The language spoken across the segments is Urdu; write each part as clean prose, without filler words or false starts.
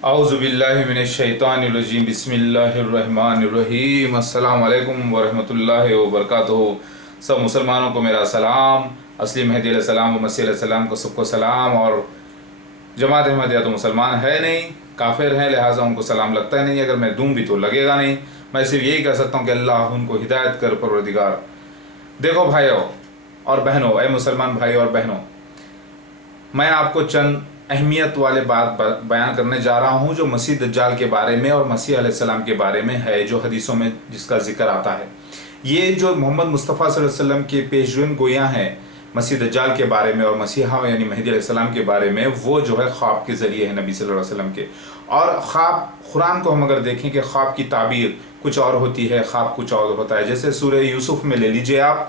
اعوذ باللہ من الشیطان الرجیم بسم اللہ الرحمن الرحیم السلام علیکم ورحمۃ اللہ وبرکاتہ۔ سب مسلمانوں کو میرا سلام، اصلی مہدی علیہ السلام و مسیح علیہ السلام کو سب کو سلام۔ اور جماعت احمدیہ تو مسلمان ہے نہیں، کافر ہیں، لہٰذا ان کو سلام لگتا ہے نہیں، اگر میں دوں بھی تو لگے گا نہیں۔ میں صرف یہی کہہ سکتا ہوں کہ اللہ ان کو ہدایت کر پروردگار۔ دیکھو بھائیوں اور بہنوں، اے مسلمان بھائیوں اور بہنوں، میں آپ کو چند اہمیت والے بات بیان کرنے جا رہا ہوں جو مسیح دجال کے بارے میں اور مسیح علیہ السلام کے بارے میں ہے، جو حدیثوں میں جس کا ذکر آتا ہے۔ یہ جو محمد مصطفیٰ صلی اللہ علیہ وسلم کے پیشگوئیں گویاں ہیں مسیح دجال کے بارے میں اور مسیحا یعنی مہدی علیہ السلام کے بارے میں، وہ جو ہے خواب کے ذریعے ہے نبی صلی اللہ علیہ وسلم کے۔ اور خواب، قرآن کو ہم اگر دیکھیں کہ خواب کی تعبیر کچھ اور ہوتی ہے، خواب کچھ اور ہوتا ہے۔ جیسے سورہ یوسف میں لے لیجئے آپ،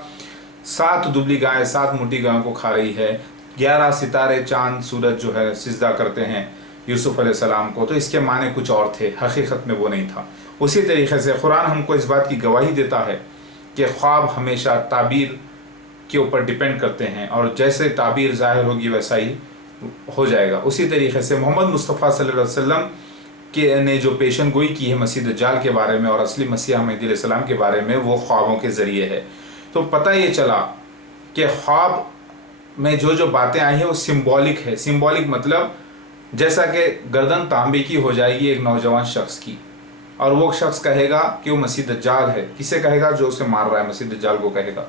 7 دبلی گائے 7 موٹی گائوں کو کھا رہی ہے، 11 ستارے چاند سورج جو ہے سجدہ کرتے ہیں یوسف علیہ السلام کو، تو اس کے معنی کچھ اور تھے، حقیقت میں وہ نہیں تھا۔ اسی طریقے سے قرآن ہم کو اس بات کی گواہی دیتا ہے کہ خواب ہمیشہ تعبیر کے اوپر ڈیپینڈ کرتے ہیں، اور جیسے تعبیر ظاہر ہوگی ویسا ہی ہو جائے گا۔ اسی طریقے سے محمد مصطفیٰ صلی اللہ علیہ وسلم نے جو پیشن گوئی کی ہے مسیح دجال کے بارے میں اور اصلی مسیح مہدی علیہ السلام کے بارے میں، وہ خوابوں کے ذریعے ہے۔ تو پتہ یہ چلا کہ خواب میں جو باتیں آئی ہیں وہ سمبولک ہے۔ سمبولک مطلب جیسا کہ گردن تانبے کی ہو جائے گی ایک نوجوان شخص کی، اور وہ شخص کہے گا کہ وہ مسیح دجال ہے۔ کسے کہے گا؟ جو اسے مار رہا ہے، مسیح دجال کو کہے گا،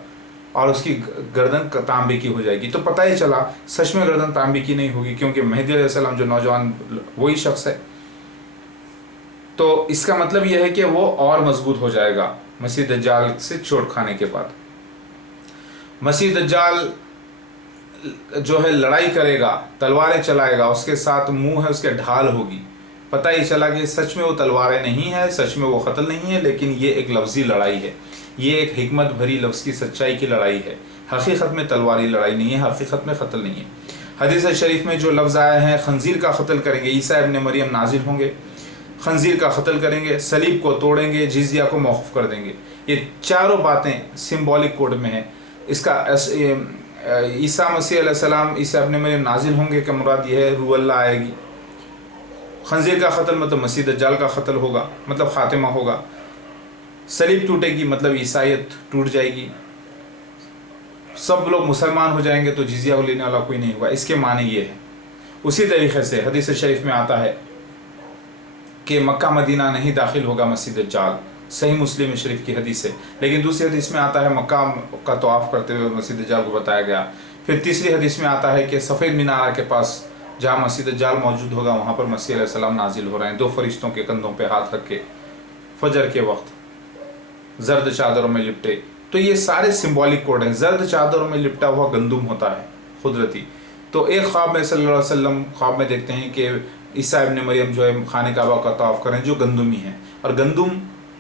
اور اس کی گردن تانبے کی ہو جائے گی۔ تو پتہ ہی چلا سچ میں گردن تانبے کی نہیں ہوگی، کیونکہ مہدی علیہ السلام جو نوجوان وہی شخص ہے۔ تو اس کا مطلب یہ ہے کہ وہ اور مضبوط ہو جائے گا مسیح دجال سے چوٹ کھانے کے بعد۔ مسیح دجال جو ہے لڑائی کرے گا، تلواریں چلائے گا، اس کے ساتھ منہ ہے، اس کے ڈھال ہوگی۔ پتہ ہی چلا کہ سچ میں وہ تلواریں نہیں ہیں، سچ میں وہ قتل نہیں ہے، لیکن یہ ایک لفظی لڑائی ہے، یہ ایک حکمت بھری لفظ کی سچائی کی لڑائی ہے۔ حقیقت میں تلواری لڑائی نہیں ہے، حقیقت میں قتل نہیں ہے۔ حدیث شریف میں جو لفظ آئے ہیں، خنزیر کا قتل کریں گے، عیسیٰ ابن مریم نازل ہوں گے، خنزیر کا قتل کریں گے، صلیب کو توڑیں گے، جزیہ کو موقوف کر دیں گے۔ یہ چاروں باتیں سمبولک کوڈ میں ہیں۔ اس کا عیسیٰ مسیح علیہ السلام، عیسیٰ ابن مریم نازل ہوں گے کہ مراد یہ ہے روح اللہ آئے گی۔ خنزیر کا قتل مطلب مسیح دجال کا قتل ہوگا، مطلب خاتمہ ہوگا۔ صلیب ٹوٹے گی مطلب عیسائیت ٹوٹ جائے گی، سب لوگ مسلمان ہو جائیں گے، تو جزیہ لینے والا کوئی نہیں ہوگا۔ اس کے معنی یہ ہے۔ اسی طریقے سے حدیث شریف میں آتا ہے کہ مکہ مدینہ نہیں داخل ہوگا مسیح دجال، صحیح مسلم شریف کی حدیث ہے۔ لیکن دوسری حدیث میں آتا ہے مکہ کا طواف کرتے ہوئے مسیح دجال کو بتایا گیا۔ پھر تیسری حدیث میں آتا ہے کہ سفید مینارہ کے پاس جہاں مسیح دجال موجود ہوگا، وہاں پر مسیح علیہ السلام نازل ہو رہے ہیں، 2 فرشتوں کے کندھوں پہ ہاتھ رکھ کے، فجر کے وقت، زرد چادروں میں لپٹے۔ تو یہ سارے سمبولک کوڈ ہیں۔ زرد چادروں میں لپٹا ہوا گندم ہوتا ہے قدرتی۔ تو ایک خواب میں صلی اللہ علیہ وسلم خواب میں دیکھتے ہیں کہ عیسیٰ ابن مریم جو ہے خانہ کعبہ کا طواف کریں، جو گندمی ہیں، اور گندم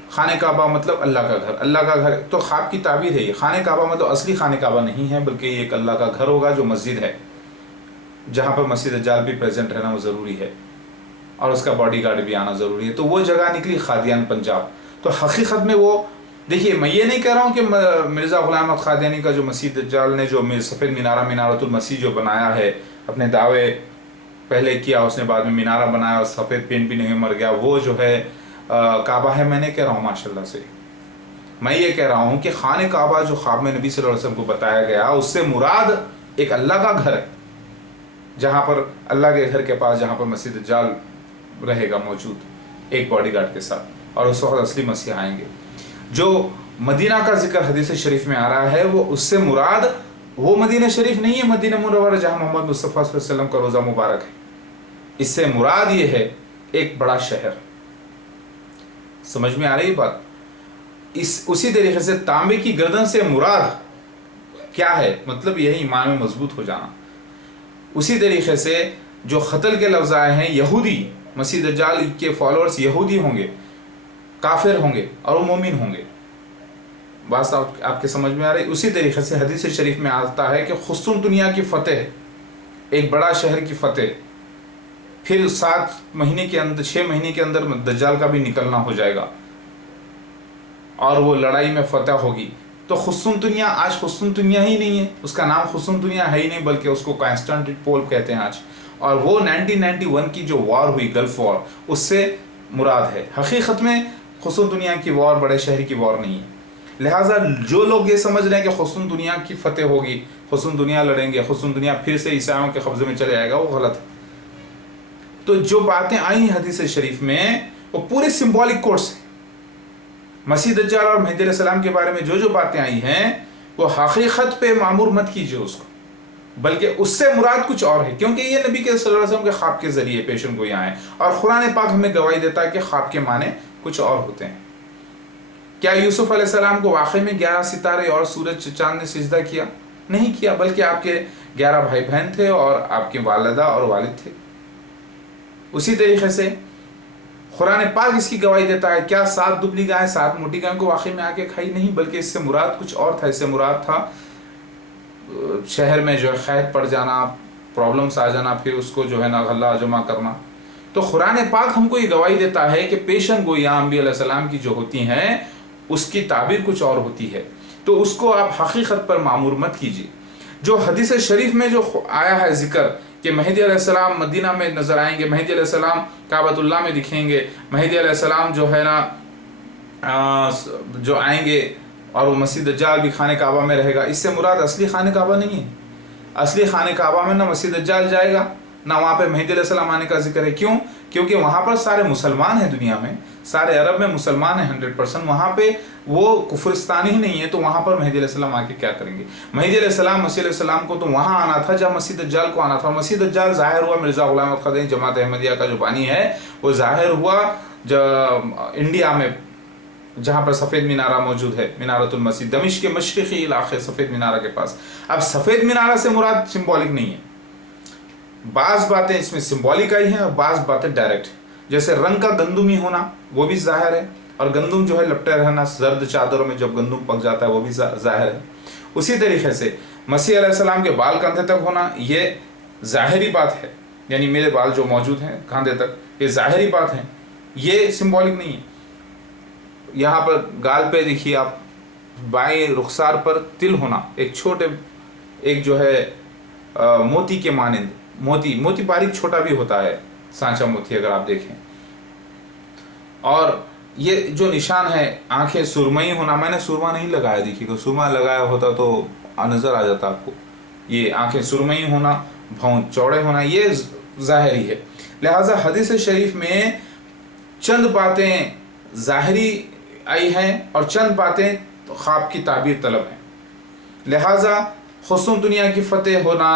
خانہ کعبہ مطلب اللہ کا گھر، اللہ کا گھر تو خواب کی تعبیر ہے۔ یہ خانہ کعبہ مطلب اصلی خانہ کعبہ نہیں ہے، بلکہ یہ ایک اللہ کا گھر ہوگا جو مسجد ہے، جہاں پر مسیح دجال بھی پریزنٹ رہنا وہ ضروری ہے، اور اس کا باڈی گارڈ بھی آنا ضروری ہے۔ تو وہ جگہ نکلی قادیان پنجاب۔ تو حقیقت میں وہ دیکھیے، میں یہ نہیں کہہ رہا ہوں کہ مرزا غلام احمد قادیانی کا جو مسیح دجال نے جو سفید مینارہ، مینارۃ المسیح جو بنایا ہے، اپنے دعوے پہلے کیا، اس نے بعد میں مینارہ بنایا اور سفید پینٹ بھی نہیں مر گیا، وہ جو ہے کعبہ ہے۔ میں نہیں کہہ رہا ہوں ماشاءاللہ سے، میں یہ کہہ رہا ہوں کہ خانہ کعبہ جو خواب میں نبی صلی اللہ علیہ وسلم کو بتایا گیا، اس سے مراد ایک اللہ کا گھر ہے، جہاں پر اللہ کے گھر کے پاس جہاں پر مسیح دجال رہے گا موجود ایک باڈی گارڈ کے ساتھ، اور اس وقت اصلی مسیح آئیں گے۔ جو مدینہ کا ذکر حدیث شریف میں آ رہا ہے، وہ اس سے مراد وہ مدینہ شریف نہیں ہے، مدینہ منورہ جہاں محمد مصطفیٰ صلی اللہ علیہ وسلم کا روضہ مبارک ہے۔ اس سے مراد یہ ہے ایک بڑا شہر۔ سمجھ میں آ رہی بات؟ اسی طریقے سے تانبے کی گردن سے مراد کیا ہے؟ مطلب یہی ایمان میں مضبوط ہو جانا۔ اسی طریقے سے جو قتل کے لفظ آئے ہیں، یہودی، مسیح دجال کے فالوورز یہودی ہوں گے، کافر ہوں گے، اور وہ مومن ہوں گے۔ بات آپ کے سمجھ میں آ رہی؟ اسی طریقے سے حدیث شریف میں آتا ہے کہ قسطنطنیہ دنیا کی فتح، ایک بڑا شہر کی فتح، پھر 7 مہینے کے اندر، 6 مہینے کے اندر دجال کا بھی نکلنا ہو جائے گا، اور وہ لڑائی میں فتح ہوگی۔ تو قسطنطنیہ آج قسطنطنیہ ہی نہیں ہے، اس کا نام قسطنطنیہ ہے ہی نہیں، بلکہ اس کو کانسٹنٹنوپل کہتے ہیں آج۔ اور وہ 1991 کی جو وار ہوئی گلف وار اس سے مراد ہے۔ حقیقت میں حسن دنیا کی وار بڑے شہر کی وار نہیں ہے۔ لہٰذا جو لوگ یہ سمجھ رہے ہیں کہ حسن دنیا کی فتح ہوگی، حسن دنیا لڑیں گے، حسن دنیا پھر سے عیسائیوں کے قبضے میں چلے جائے گا، وہ غلط ہے۔ تو جو باتیں آئی ہیں حدیث شریف میں وہ پورے سمبولک کوٹس ہیں۔ مسیح دجال اور مہدی علیہ السلام کے بارے میں جو باتیں آئی ہیں وہ حقیقت پہ معمور مت کیجیے اس کو، بلکہ اس سے مراد کچھ اور ہے، کیونکہ یہ نبی کے صلی اللہ علیہ وسلم کے خواب کے ذریعے پیشن گوئیاں ہیں، اور قرآن پاک ہمیں گواہی دیتا ہے کہ خواب کے معنی کچھ اور ہوتے ہیں۔ کیا یوسف علیہ السلام کو واقعی میں 11 ستارے اور سورج چاند نے سجدہ کیا؟ نہیں کیا، بلکہ آپ کے 11 بھائی بہن تھے اور آپ کی والدہ اور والد تھے۔ اسی طریقے سے قرآن پاک اس کی گواہی دیتا ہے، کیا 7 دبلی گائیں 7 موٹی گائیں کو واقعی میں آ کے کھائی؟ نہیں، بلکہ اس سے مراد کچھ اور تھا۔ اس سے مراد تھا شہر میں جو ہے قحط پڑ جانا، پرابلمس آ جانا، پھر اس کو جو ہے نا غلہ جمع کرنا۔ تو قرآن پاک ہم کو یہ گواہی دیتا ہے کہ پیشن گوئیاں انبیاء علیہ السلام کی جو ہوتی ہیں اس کی تعبیر کچھ اور ہوتی ہے، تو اس کو آپ حقیقت پر معمور مت کیجیے۔ جو حدیث شریف میں جو آیا ہے ذکر کہ مہدی علیہ السلام مدینہ میں نظر آئیں گے، مہدی علیہ السلام کعبۃ اللہ میں دکھیں گے، مہدی علیہ السلام جو ہے نا جو آئیں گے اور وہ مسیح دجال بھی خانہ کعبہ میں رہے گا، اس سے مراد اصلی خانہ کعبہ نہیں ہے۔ اصلی خانہ کعبہ میں نہ مسیح دجال جائے گا نہ وہاں پہ مہدی علیہ السلام آنے کا ذکر ہے۔ کیوں؟ کیونکہ وہاں پر سارے مسلمان ہیں، دنیا میں سارے عرب میں مسلمان ہیں 100%، وہاں پہ وہ کفرستانی ہی نہیں ہے، تو وہاں پر مہدی علیہ السلام آ کے کیا کریں گے؟ مہدی علیہ السلام مسیح علیہ السلام کو تو وہاں آنا تھا جب مسیح دجال کو آنا تھا۔ مسیح دجال ظاہر ہوا مرزا غلام احمد قادیانی جماعت احمدیہ کا جو بانی ہے، وہ ظاہر ہوا انڈیا میں جہاں پر سفید مینارہ موجود ہے، مینارۃ المسجد، دمشق کے مشرقی علاقے سفید مینارہ کے پاس۔ اب سفید مینارہ سے مراد سمبولک نہیں ہے، بعض باتیں اس میں سمبولک آئی ہیں اور بعض باتیں ڈائریکٹ، جیسے رنگ کا گندمی ہونا وہ بھی ظاہر ہے، اور گندم جو ہے لپٹے رہنا زرد چادروں میں جب گندم پک جاتا ہے وہ بھی ظاہر ہے۔ اسی طریقے سے مسیح علیہ السلام کے بال کندھے تک ہونا یہ ظاہری بات ہے، یعنی میرے بال جو موجود ہیں کندھے تک، یہ ظاہری بات ہے، یہ سمبولک نہیں ہے۔ یہاں پر گال پہ دیکھیے آپ، بائیں رخسار پر تل ہونا، ایک چھوٹے ایک جو ہے موتی کے مانند، موتی باریک چھوٹا بھی ہوتا ہے، سانچا موتی اگر آپ دیکھیں، اور یہ جو نشان ہے آنکھیں سرمئی ہونا، میں نے سرما نہیں لگایا، دیکھیے کہ سرما لگایا ہوتا تو نظر آ جاتا آپ کو، یہ آنکھیں سرمئی ہونا، بھون چوڑے ہونا، یہ ظاہری ہے۔ لہٰذا حدیث شریف میں چند باتیں ظاہری آئی ہیں اور چند باتیں خواب کی تعبیر طلب ہیں۔ لہٰذا حسن دنیا کی فتح ہونا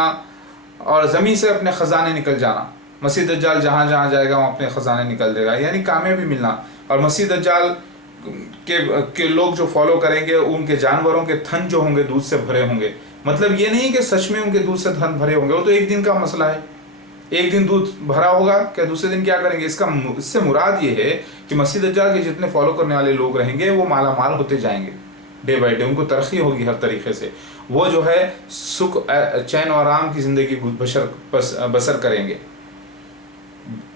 اور زمین سے اپنے خزانے نکل جانا، مسیح دجال جہاں جہاں جائے گا وہاں اپنے خزانے نکل دے گا، یعنی کامیابی ملنا، اور مسیح دجال کے لوگ جو فالو کریں گے ان کے جانوروں کے تھن جو ہوں گے دودھ سے بھرے ہوں گے۔ مطلب یہ نہیں کہ سچ میں ان کے دودھ سے تھن بھرے ہوں گے، وہ تو ایک دن کا مسئلہ ہے، ایک دن دودھ بھرا ہوگا کہ دوسرے دن کیا کریں گے؟ اس سے مراد یہ ہے کہ مسیح دجال کے جتنے فالو کرنے والے لوگ رہیں گے وہ مالا مال ہوتے جائیں گے ڈے بائی ڈے، ان کو ترقی ہوگی ہر طریقے سے، وہ جو ہے سکھ چین اور آرام کی زندگی بسر کریں گے،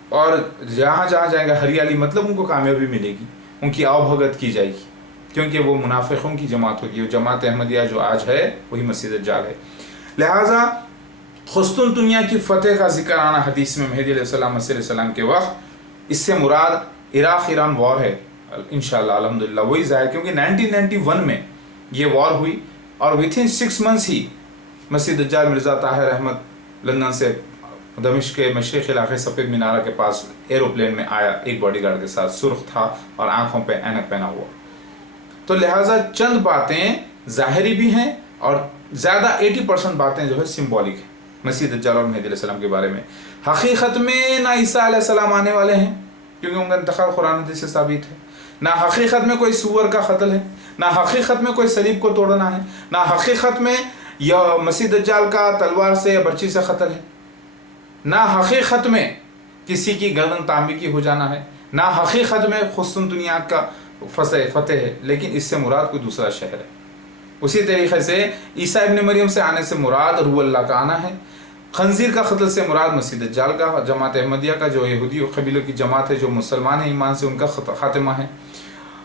اور جہاں جہاں جائیں گے ہریالی، مطلب ان کو کامیابی ملے گی، ان کی آؤ بھگت کی جائے گی، کیونکہ وہ منافقوں کی جماعت ہوگی، وہ جماعت احمدیہ جو آج ہے وہی مسیح دجال ہے۔ لہٰذا حسن دنیا کی فتح کا ذکر آنا حدیث میں مہدی علیہ السلام مسیح علیہ السلام کے وقت، اس سے مراد عراق ایران وار ہے انشاءاللہ الحمدللہ، وہی ظاہر، کیونکہ 1991 میں یہ وار ہوئی اور within 6 months ہی مسیح دجال مرزا طاہر احمد لندن سے دمشق کے مشرق علاقے سفید مینارہ کے پاس ایروپلین میں آیا، ایک باڈی گارڈ کے ساتھ، سرخ تھا اور آنکھوں پہ اینک پہنا ہوا۔ تو لہٰذا چند باتیں ظاہری بھی ہیں اور زیادہ 80% باتیں جو ہے سمبولک ہیں مسیح دجال اور مہدی علیہ السلام کے بارے میں۔ حقیقت میں نہ عیسیٰ علیہ السلام آنے والے ہیں کیونکہ ان کا انتقال قرآن حدیث سے ثابت ہے، نہ حقیقت میں کوئی سور کا قتل ہے، نہ حقیقت میں کوئی صلیب کو توڑنا ہے، نہ حقیقت میں یا مسیح دجال کا تلوار سے یا برچی سے قتل ہے، نہ حقیقت میں کسی کی گردن تانبے کی ہو جانا ہے، نہ حقیقت میں حسن دنیا کا فتح ہے، لیکن اس سے مراد کوئی دوسرا شہر ہے۔ اسی طریقے سے عیسیٰ ابن مریم سے آنے سے مراد روح اللہ کا آنا ہے، خنزیر کا قتل سے مراد مسیح دجال کا، جماعت احمدیہ کا جو یہودی قبیلوں کی جماعت ہے جو مسلمان ہیں ایمان سے، ان کا خاتمہ ہے،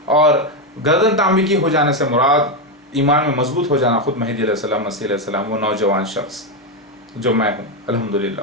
اور گردن تانبے کی ہو جانے سے مراد ایمان میں مضبوط ہو جانا، خود مہدی علیہ السلام مسیح علیہ السلام، وہ نوجوان شخص جو میں ہوں الحمدللہ۔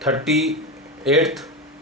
38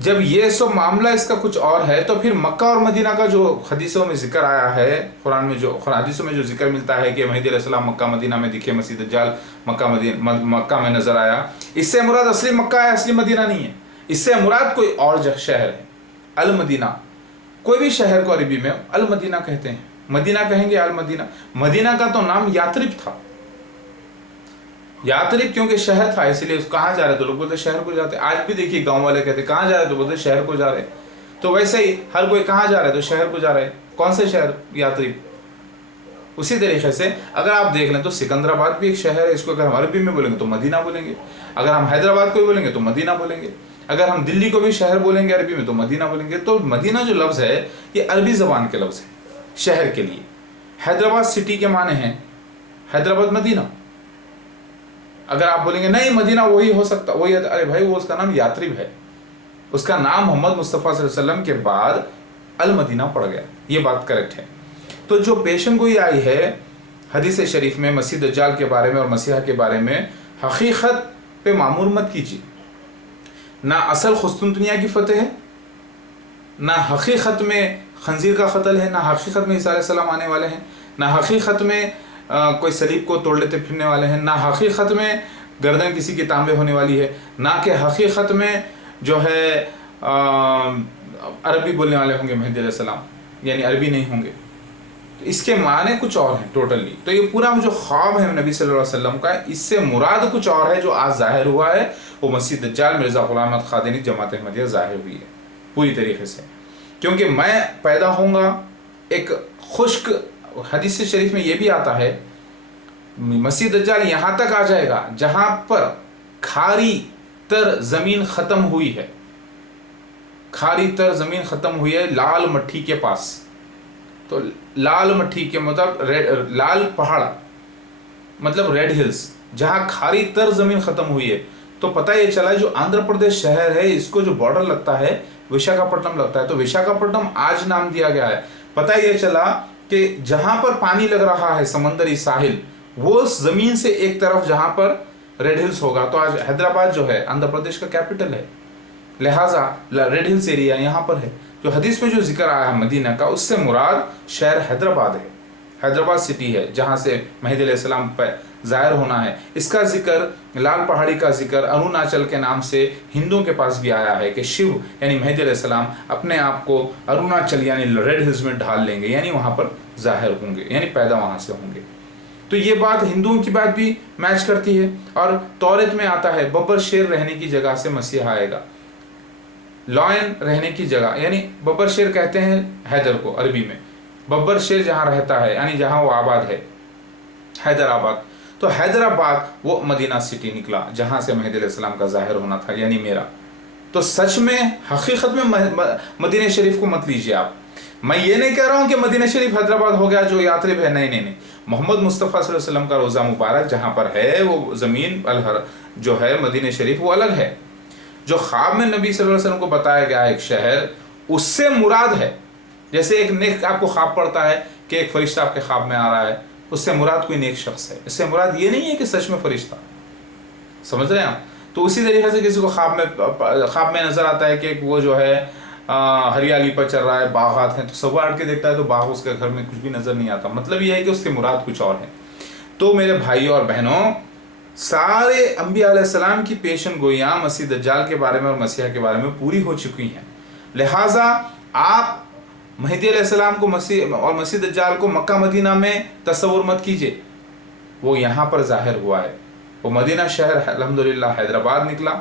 جب یہ سب معاملہ اس کا کچھ اور ہے تو پھر مکہ اور مدینہ کا جو حدیثوں میں ذکر آیا ہے، قرآن میں جو حدیثوں میں جو ذکر ملتا ہے کہ مہدی علیہ السلام مکہ مدینہ میں دکھے، مسیح دجال مکہ میں نظر آیا، اس سے مراد اصلی مکہ ہے، اصلی مدینہ نہیں ہے، اس سے مراد کوئی اور شہر ہے۔ المدینہ، کوئی بھی شہر کو عربی میں المدینہ کہتے ہیں، مدینہ کہیں گے المدینہ۔ مدینہ کا تو نام یاترب تھا، یاترب کیونکہ شہر تھا، اس لیے کہاں جا رہے تو لوگ بولتے شہر کو جاتے۔ آج بھی دیکھیے گاؤں والے کہتے کہاں جا رہے تو بولتے شہر کو جا رہے، تو ویسے ہی ہر کوئی کہاں جا رہے تو شہر کو جا رہے، کون سے شہر؟ یاترب۔ اسی طریقے سے اگر آپ دیکھ لیں تو سکندرآباد بھی ایک شہر ہے، اس کو اگر ہم عربی میں بولیں گے تو مدینہ بولیں گے، اگر ہم حیدرآباد کو بھی بولیں گے تو مدینہ بولیں گے، اگر ہم دلی کو بھی شہر بولیں گے عربی میں تو مدینہ بولیں گے۔ تو مدینہ جو لفظ ہے یہ عربی زبان کے لفظ ہے شہر کے لیے۔ حیدرآباد سٹی کے معنی ہیں حیدرآباد مدینہ۔ اگر آپ بولیں گے نہیں مدینہ وہی ہو سکتا، وہی، ارے بھائی وہ اس کا نام یاترب ہے، اس کا نام محمد مصطفیٰ صلی اللہ علیہ وسلم کے بعد المدینہ پڑ گیا، یہ بات کریکٹ ہے۔ تو جو پیشن گوئی آئی ہے حدیث شریف میں مسیح دجال کے بارے میں اور مسیحا کے بارے میں، حقیقت پہ معمور مت کیجیے۔ نہ اصل قسطنطنیہ کی فتح ہے، نہ حقیقت میں خنزیر کا قتل ہے، نہ حقیقت میں عیسیٰ علیہ السلام آنے والے ہیں، نہ حقیقت میں کوئی صلیب کو توڑ لیتے پھرنے والے ہیں، نہ حقیقت میں گردن کسی کی تانبے ہونے والی ہے، نہ کہ حقیقت میں جو ہے عربی بولنے والے ہوں گے مہدی علیہ السلام، یعنی عربی نہیں ہوں گے۔ تو اس کے معنی کچھ اور ہیں ٹوٹلی۔ تو یہ پورا جو خواب ہے نبی صلی اللہ علیہ وسلم کا، اس سے مراد کچھ اور ہے جو آج ظاہر ہوا ہے، وہ مسیح دجال مرزا غلام احمد قادری جماعت احمدیہ ظاہر ہوئی ہے پوری طریقے سے۔ کیونکہ میں پیدا ہوں گا ایک خشک، حدیث شریف میں یہ بھی آتا ہے مسیح دجال یہاں تک آ جائے گا جہاں پر کھاری تر زمین ختم ہوئی ہے، کھاری تر زمین ختم ہوئی ہے لال مٹھی کے پاس۔ تو لال مٹھی کے مطلب لال پہاڑ مطلب ریڈ ہلز، جہاں کھاری تر زمین ختم ہوئی ہے۔ تو پتہ یہ چلا جو آندھرا پردیش شہر ہے اس کو جو بارڈر لگتا ہے وشاکھاپٹنم لگتا ہے، تو وشاکھاپٹنم آج نام دیا گیا ہے۔ پتہ یہ چلا کہ جہاں پر پانی لگ رہا ہے سمندری ساحل، وہ زمین سے ایک طرف جہاں پر ریڈ ہلز ہوگا، تو آج حیدرآباد جو ہے آندھرا پردیش کا کیپٹل ہے، لہٰذا ریڈ ہلز ایریا یہاں پر ہے۔ جو حدیث میں جو ذکر آیا ہے مدینہ کا، اس سے مراد شہر حیدرآباد ہے، حیدرآباد سٹی ہے جہاں سے مہدی علیہ السلام پہ ظاہر ہونا ہے۔ اس کا ذکر، لال پہاڑی کا ذکر اروناچل کے نام سے ہندوؤں کے پاس بھی آیا ہے کہ شیو یعنی مہدی علیہ السلام اپنے آپ کو اروناچل یعنی ریڈ ہلز میں ڈھال لیں گے، یعنی وہاں پر ظاہر ہوں گے، یعنی پیدا وہاں سے ہوں گے۔ تو یہ بات ہندوؤں کی بات بھی میچ کرتی ہے۔ اور توریت میں آتا ہے ببر شیر رہنے کی جگہ سے مسیح آئے گا، لائن رہنے کی جگہ، یعنی ببر شیر کہتے ہیں حیدر کو عربی میں، ببر شیر جہاں رہتا ہے یعنی جہاں وہ آباد ہے، حیدرآباد۔ تو حیدرآباد وہ مدینہ سٹی نکلا جہاں سے مہدی علیہ السلام کا ظاہر ہونا تھا، یعنی میرا۔ تو سچ میں حقیقت میں مدینہ شریف کو مت لیجیے آپ۔ میں یہ نہیں کہہ رہا ہوں کہ مدینہ شریف حیدرآباد ہو گیا جو یاترب ہے، نہیں۔ محمد مصطفیٰ صلی اللہ علیہ وسلم کا روزہ مبارک جہاں پر ہے وہ زمین جو ہے مدینہ شریف وہ الگ ہے۔ جو خواب میں نبی صلی اللہ علیہ وسلم کو بتایا گیا ایک شہر، اس سے مراد ہے، جیسے ایک نیک آپ کو خواب پڑتا ہے کہ ایک فرشتہ آپ کے خواب میں آ رہا ہے، اس سے مراد کوئی نیک شخص ہے، اس سے مراد یہ نہیں ہے کہ سچ میں فرشتہ، سمجھ رہے ہیں آپ؟ تو اسی طریقے سے کسی کو خواب میں نظر آتا ہے کہ وہ جو ہے ہریالی پر چل رہا ہے، باغات ہیں، تو صبح اٹھ کے دیکھتا ہے تو باغ اس کے گھر میں کچھ بھی نظر نہیں آتا، مطلب یہ ہے کہ اس کی مراد کچھ اور ہے۔ تو میرے بھائیوں اور بہنوں، سارے انبیاء علیہ السلام کی پیشن گوئیاں مسیح دجال کے بارے میں اور مسیحا کے بارے میں پوری ہو چکی ہیں، لہٰذا آپ مہدی علیہ السلام کو مسیح دجال کو مکہ مدینہ میں تصور مت کیجئے، وہ یہاں پر ظاہر ہوا ہے۔ وہ مدینہ شہر الحمدللہ حیدرآباد نکلا،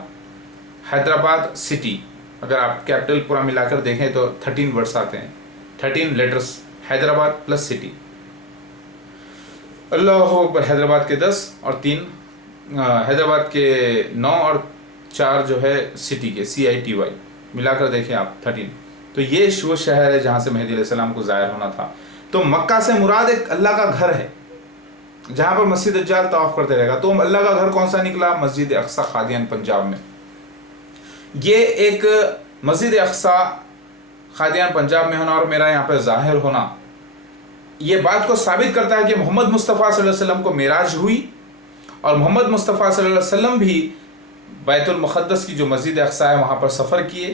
حیدرآباد سٹی، اگر آپ کیپٹل پورا ملا کر دیکھیں تو 13 ورڈز آتے ہیں، 13 لیٹرز، حیدرآباد پلس سٹی، اللہ اکبر۔ حیدرآباد کے 10 اور 3 حیدرآباد کے 9 اور 4 جو ہے سٹی کے CITY ملا کر دیکھیں آپ 13۔ تو یہ وہ شہر ہے جہاں سے مہدی علیہ السلام کو ظاہر ہونا تھا۔ تو مکہ سے مراد ایک اللہ کا گھر ہے جہاں پر مسیح دجال طواف کرتے رہے گا۔ تو اللہ کا گھر کون سا نکلا؟ مسجد اقصی قادیان پنجاب میں۔ یہ ایک مسجد اقصی قادیان پنجاب میں ہونا اور میرا یہاں پہ ظاہر ہونا، یہ بات کو ثابت کرتا ہے کہ محمد مصطفیٰ صلی اللہ علیہ وسلم کو معراج ہوئی، اور محمد مصطفیٰ صلی اللہ علیہ وسلم بھی بیت المقدس کی جو مسجد اقصی ہے وہاں پر سفر کیے،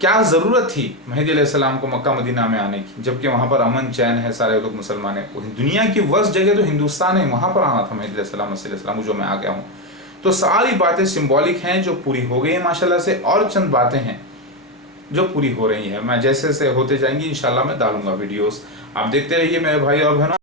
کیا ضرورت تھی مہدی علیہ السلام کو مکہ مدینہ میں آنے کی، جبکہ وہاں پر امن چین ہے، سارے لوگ مسلمان ہیں. دنیا کی ورسٹ جگہ تو ہندوستان ہے، وہاں پر آنا تھا مہدی علیہ السلام مسیح علیہ السلام، جو میں آ گیا ہوں. تو ساری باتیں سمبولک ہیں جو پوری ہو گئی ہیں ماشاءاللہ سے، اور چند باتیں ہیں جو پوری ہو رہی ہیں. میں جیسے جیسے ہوتے جائیں گی انشاءاللہ میں ڈالوں گا ویڈیوز، آپ دیکھتے رہیے میرے بھائی اور بہنوں.